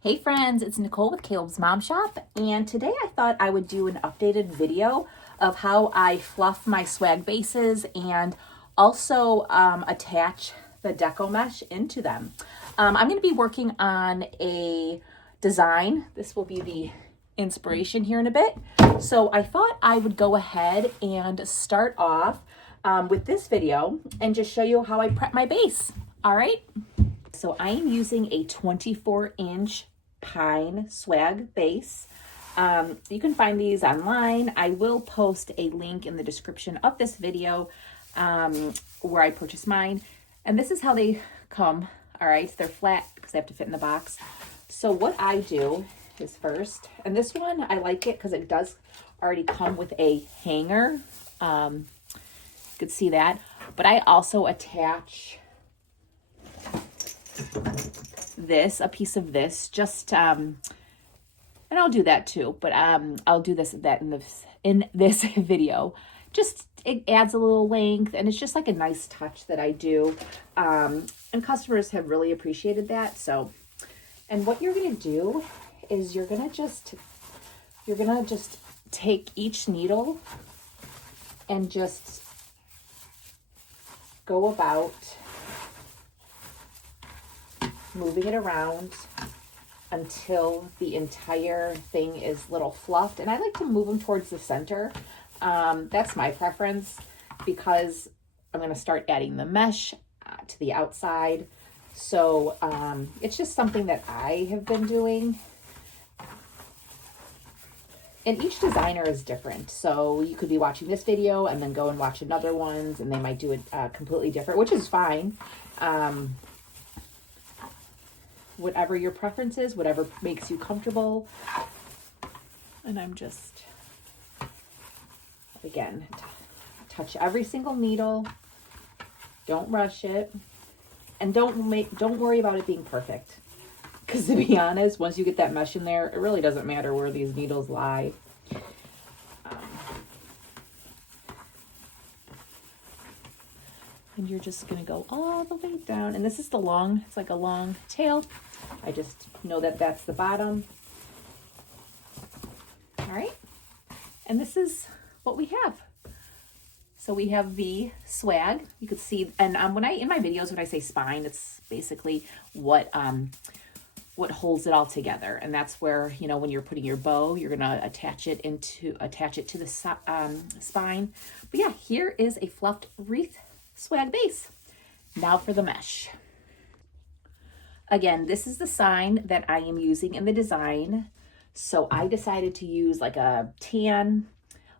Hey friends, it's Nicole with Caleb's Mom Shop, and today I thought I would do an updated video of how I fluff my swag bases and also attach the Deco mesh into them. I'm going to be working on a design. This will be the inspiration here in a bit. So I thought I would go ahead and start off with this video and just show you how I prep my base. All right. So I am using a 24-inch pine swag base. You can find these online. I will post a link in the description of this video where I purchased mine. And this is how they come. All right, they're flat because they have to fit in the box. So what I do is first, and this one I like it because it does already come with a hanger. You could see that. But I also attach a piece of this, just and I'll do that too, but I'll do that in this video. Just it adds a little length, and it's just like a nice touch that I do, and customers have really appreciated that. So, and what you're gonna do is you're gonna just take each needle and just go about moving it around until the entire thing is little fluffed. And I like to move them towards the center. That's my preference because I'm going to start adding the mesh to the outside. So it's just something that I have been doing. And each designer is different. So you could be watching this video and then go and watch another ones, and they might do it completely different, which is fine. Whatever your preference is, whatever makes you comfortable. And I'm just, again, touch every single needle. Don't rush it. And don't worry about it being perfect. Because to be honest, once you get that mesh in there, it really doesn't matter where these needles lie. And you're just gonna go all the way down. And this is it's like a long tail. I just know that that's the bottom. All right. And this is what we have. So we have the swag. You could see, and in my videos, when I say spine, it's basically what holds it all together. And that's where, when you're putting your bow, you're gonna attach it to the spine. But yeah, here is a fluffed wreath swag base. Now for the mesh. Again, this is the sign that I am using in the design. So I decided to use like a tan,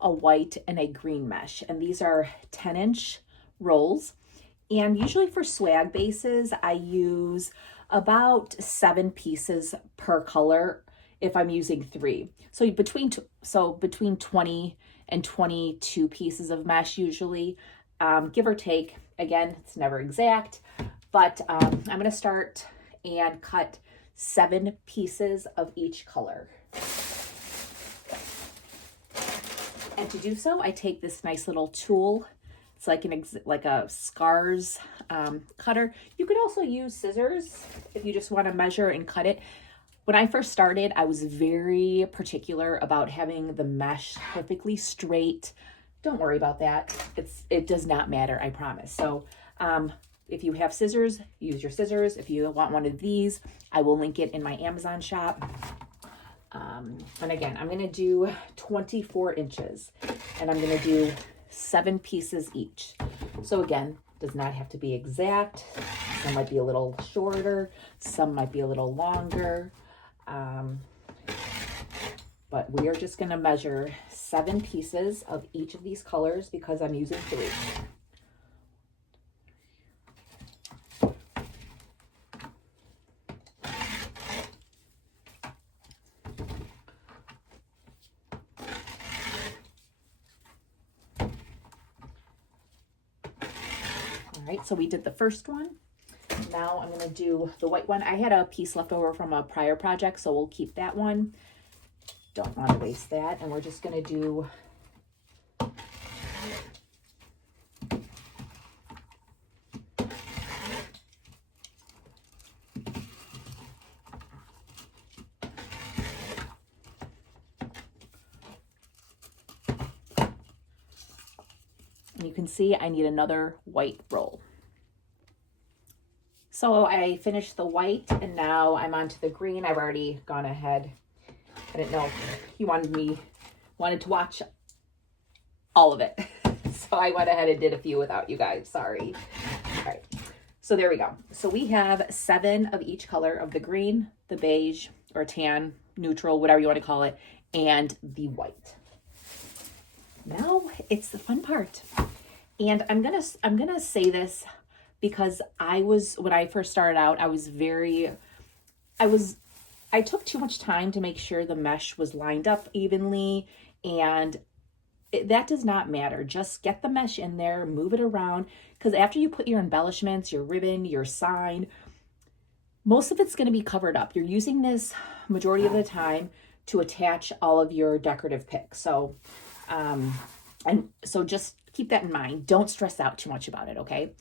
a white, and a green mesh. And these are 10-inch rolls. And usually for swag bases, I use about 7 pieces per color if I'm using 3. So between 20 and 22 pieces of mesh usually. Give or take. Again, it's never exact, but I'm going to start and cut 7 pieces of each color. And to do so, I take this nice little tool. It's like a scars cutter. You could also use scissors if you just want to measure and cut it. When I first started, I was very particular about having the mesh perfectly straight. Don't worry about that. It does not matter, I promise. So if you have scissors, use your scissors. If you want one of these, I will link it in my Amazon shop. And again, I'm going to do 24 inches, and I'm going to do 7 pieces each. So again, does not have to be exact. Some might be a little shorter. Some might be a little longer. But we are just going to measure 7 pieces of each of these colors because I'm using 3. All right, so we did the first one. Now I'm going to do the white one. I had a piece left over from a prior project, so we'll keep that one. Don't want to waste that. And we're just going to do can see I need another white roll. So I finished the white and now I'm onto the green. I've already gone ahead. I didn't know if you wanted to watch all of it. So I went ahead and did a few without you guys, sorry. All right, so there we go. So we have 7 of each color of the green, the beige or tan, neutral, whatever you want to call it, and the white. Now it's the fun part. And I'm gonna say this because when I first started out, I took too much time to make sure the mesh was lined up evenly, and that does not matter. Just get the mesh in there, move it around, because after you put your embellishments, your ribbon, your sign, most of it's going to be covered up. You're using this majority of the time to attach all of your decorative picks. So, so just keep that in mind. Don't stress out too much about it, okay?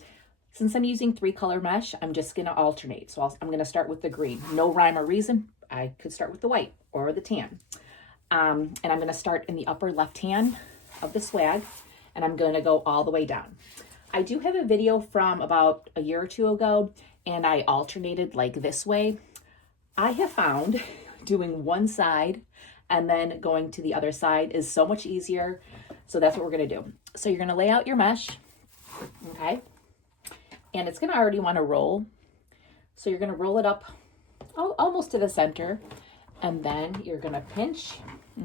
Since I'm using 3 color mesh, I'm just going to alternate. So I'm going to start with the green. No rhyme or reason. I could start with the white or the tan. And I'm going to start in the upper left hand of the swag, and I'm going to go all the way down. I do have a video from about a year or 2 ago, and I alternated like this way. I have found doing one side and then going to the other side is so much easier. So that's what we're going to do. So you're going to lay out your mesh, okay? And it's going to already want to roll. So you're going to roll it up almost to the center, and then you're going to pinch,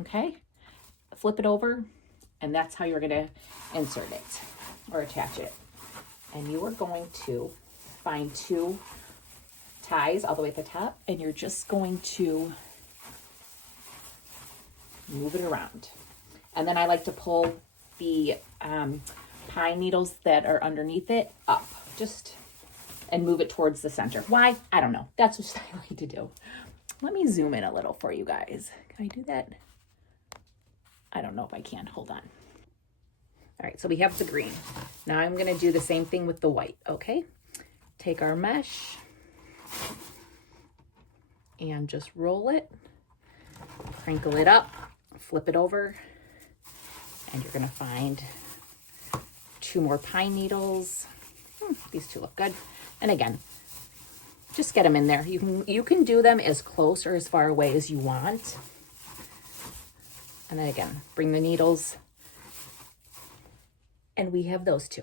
okay? Flip it over, and that's how you're going to insert it or attach it. And you are going to find 2 ties all the way at the top, and you're just going to move it around. And then I like to pull the pine needles that are underneath it up, and move it towards the center. Why? I don't know. That's what I like to do. Let me zoom in a little for you guys. Can I do that? I don't know if I can. Hold on. All right, so we have the green. Now I'm going to do the same thing with the white, okay? Take our mesh and just roll it, crinkle it up, flip it over, and you're going to find 2 more pine needles. These 2 look good. And again, just get them in there. You can do them as close or as far away as you want. And then again, bring the needles. And we have those 2.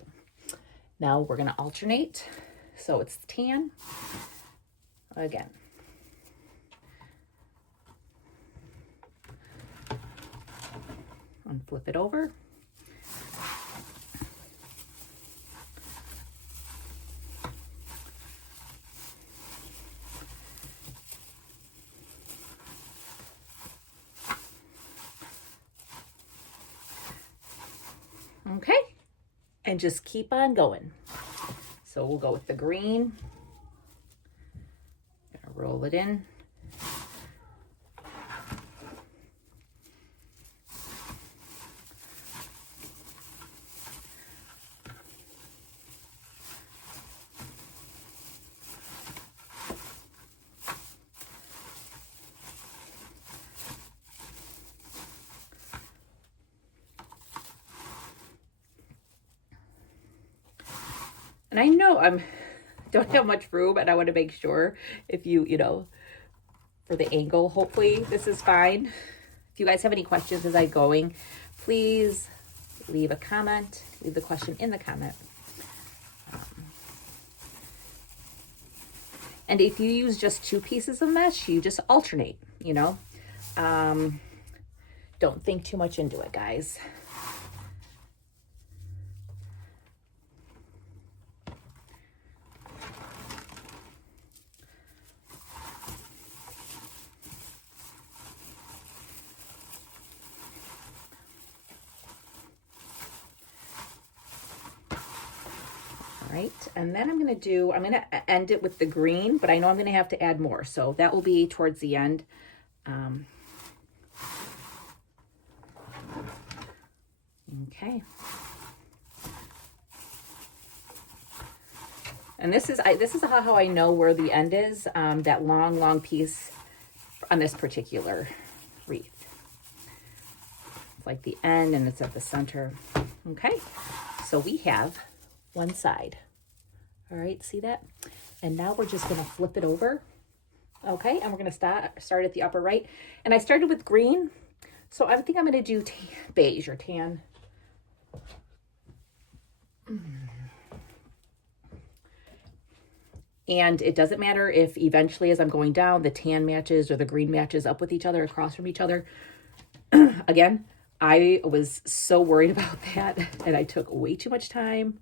Now we're going to alternate. So it's tan. Again. And flip it over. Okay, and just keep on going. So we'll go with the green. Gonna roll it in. And I know don't have much room, and I want to make sure if you for the angle, hopefully this is fine. If you guys have any questions as I'm going, please leave a comment, leave the question in the comment. And if you use just 2 pieces of mesh, you just alternate, Don't think too much into it, guys. Right, and then I'm going to end it with the green, but I know I'm going to have to add more, so that will be towards the end. Okay. And this is how I know where the end is, that long piece on this particular wreath. It's like the end, and it's at the center. Okay. So So we have one side. All right, see that? And now we're just gonna flip it over. Okay, and we're gonna start at the upper right. And I started with green, so I think I'm gonna do beige or tan. And it doesn't matter if eventually as I'm going down, the tan matches or the green matches up with each other, across from each other. Again, I was so worried about that and I took way too much time.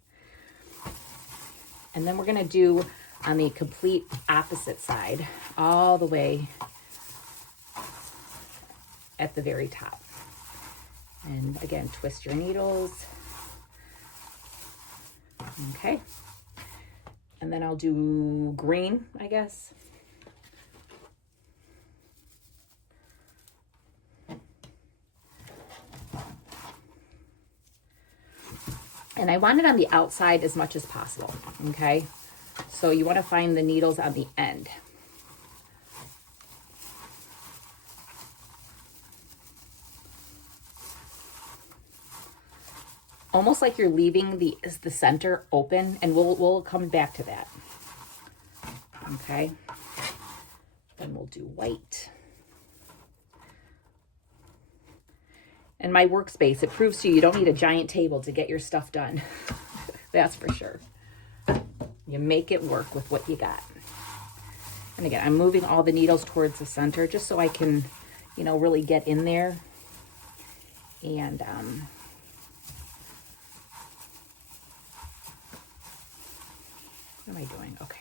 And then we're gonna do on the complete opposite side, all the way at the very top. And again, twist your needles. Okay. And then I'll do green, I guess. And I want it on the outside as much as possible, okay? So you want to find the needles on the end. Almost like you're leaving the center open, and we'll come back to that. Okay. Then we'll do white. And my workspace, it proves to you don't need a giant table to get your stuff done. That's for sure. You make it work with what you got. And again, I'm moving all the needles towards the center just so I can, you know, really get in there. And what am I doing? Okay.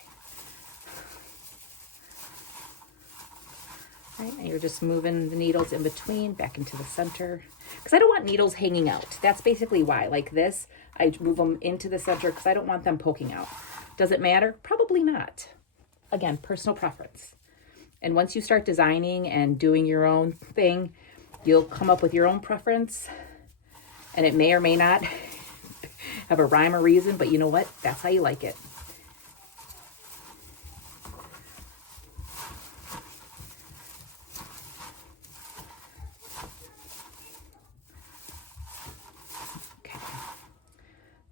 All right, and you're just moving the needles in between back into the center. Because I don't want needles hanging out. That's basically why. Like this, I move them into the center because I don't want them poking out. Does it matter? Probably not. Again, personal preference. And once you start designing and doing your own thing, you'll come up with your own preference. And it may or may not have a rhyme or reason, but you know what? That's how you like it.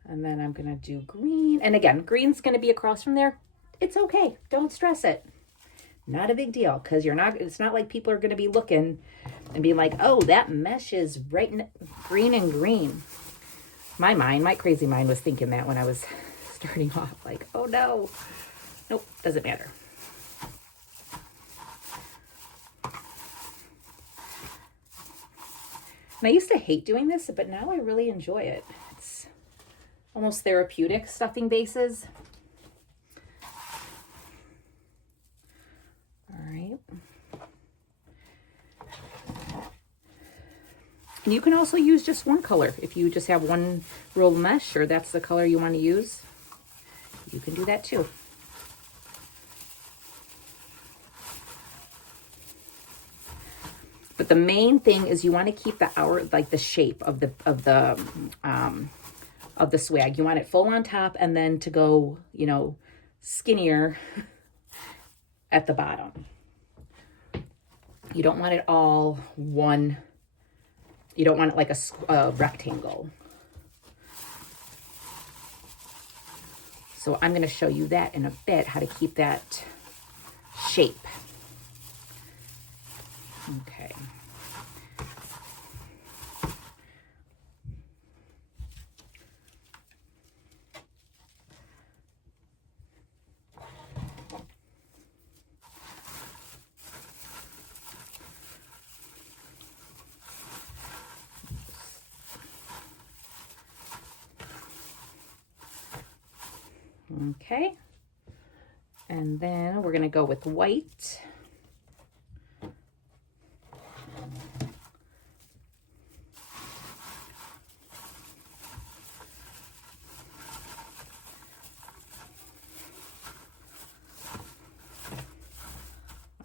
And then I'm gonna do green. And again, green's gonna be across from there. It's okay, don't stress it. Not a big deal, because it's not like people are gonna be looking and be like, oh, that mesh is right green and green. My crazy mind was thinking that when I was starting off, like, oh no. Nope, doesn't matter. And I used to hate doing this, but now I really enjoy it. It's almost therapeutic, stuffing bases. All right. And you can also use just one color. If you just have one roll of mesh or that's the color you want to use, you can do that too. But the main thing is you want to keep the shape of the swag. You want it full on top and then to go, you know, skinnier at the bottom. You don't want it all one. You don't want it like a rectangle. So I'm going to show you that in a bit, how to keep that shape. Okay. Okay, and then we're going to go with white. All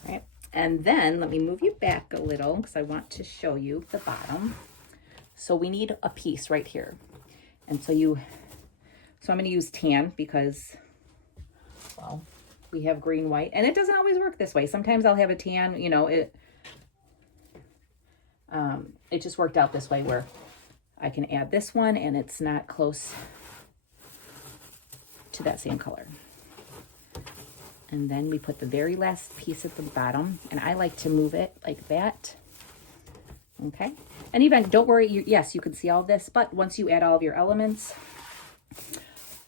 right, and then let me move you back a little because I want to show you the bottom. So we need a piece right here. And so I'm going to use tan because, well, we have green, white, and it doesn't always work this way. Sometimes I'll have a tan, you know, it just worked out this way where I can add this one and it's not close to that same color. And then we put the very last piece at the bottom, and I like to move it like that. Okay, and even, don't worry, yes, you can see all of this, but once you add all of your elements,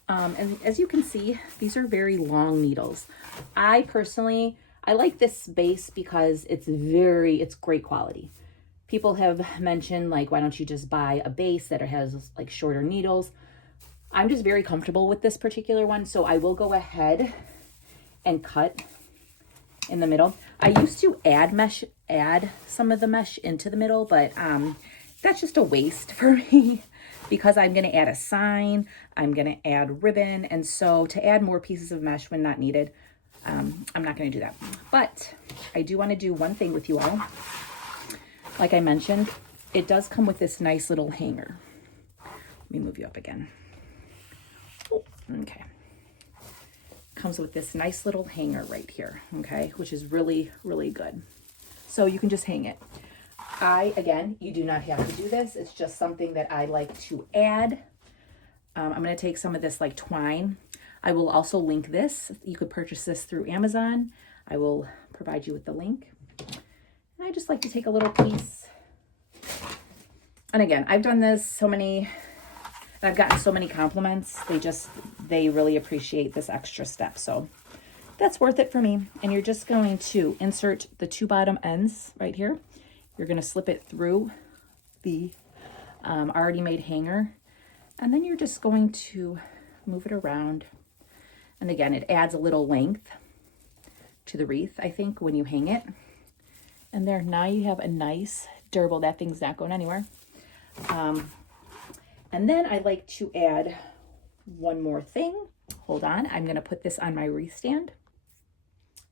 and as you can see, these are very long needles. I personally, I like this base because it's great quality. People have mentioned, like, why don't you just buy a base that has like shorter needles? I'm just very comfortable with this particular one, so I will go ahead and cut in the middle. I used to add some of the mesh into the middle, but that's just a waste for me because I'm going to add a sign, I'm going to add ribbon, and so to add more pieces of mesh when not needed, I'm not going to do that. But I do want to do one thing with you all. Like I mentioned, it does come with this nice little hanger. Let me move you up again. Oh, okay. Comes with this nice little hanger right here, okay, which is really, really good. So you can just hang it. Again, you do not have to do this. It's just something that I like to add. I'm going to take some of this like twine. I will also link this. You could purchase this through Amazon. I will provide you with the link. And I just like to take a little piece. And again, I've done this I've gotten so many compliments. They really appreciate this extra step. So that's worth it for me. And you're just going to insert the two bottom ends right here. You're going to slip it through the already made hanger. And then you're just going to move it around. And again, it adds a little length to the wreath, I think, when you hang it. And there, now you have a nice durable, that thing's not going anywhere. And then I like to add one more thing. Hold on, I'm going to put this on my wreath stand.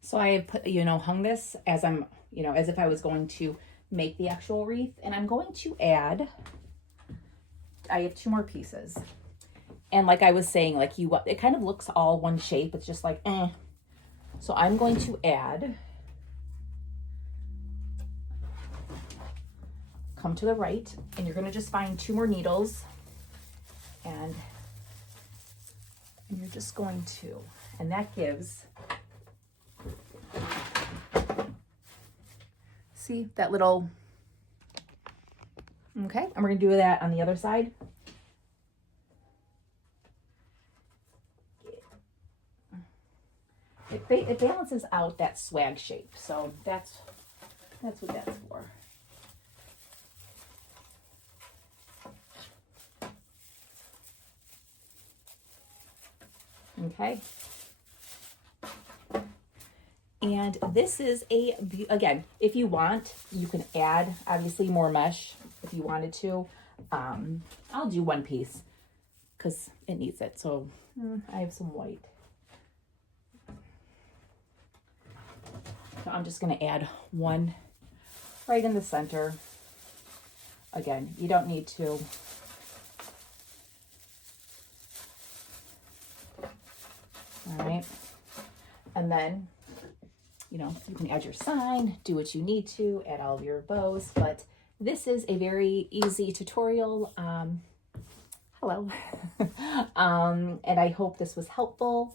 So I have put, hung this as I'm, as if I was going to make the actual wreath. And I'm going to add, I have two more pieces. And like I was saying, like it kind of looks all one shape. It's just like, eh. So I'm going to add, come to the right, and you're going to just find two more needles. And you're just going to, and that gives, see that little, okay, and we're going to do that on the other side. It balances out that swag shape, so that's what that's for. Okay. And this is again, if you want, you can add obviously more mesh if you wanted to. I'll do one piece because it needs it. So I have some white. So I'm just going to add one right in the center. Again, you don't need to. All right. And then, you can add your sign, do what you need to, add all of your bows, but this is a very easy tutorial. Hello. And I hope this was helpful.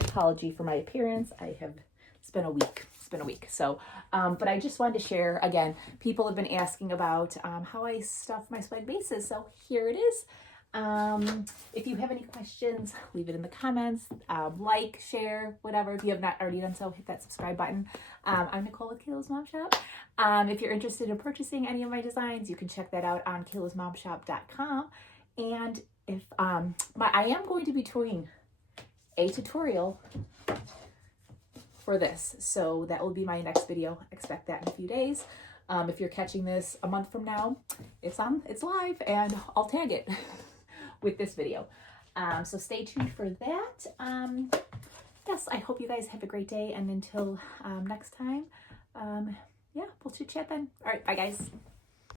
Apology for my appearance. It's been a week. So, but I just wanted to share, again, people have been asking about how I stuff my swag bases. So here it is. If you have any questions, leave it in the comments, like, share, whatever. If you have not already done so, hit that subscribe button. I'm Nicole with Kayla's Mom Shop. If you're interested in purchasing any of my designs, you can check that out on kaylasmomshop.com. And if, I am going to be doing a tutorial for this. So that will be my next video. Expect that in a few days. If you're catching this a month from now, it's live, and I'll tag it with this video. So stay tuned for that. Yes, I hope you guys have a great day, and until next time, yeah, we'll chit chat then. All right, bye guys.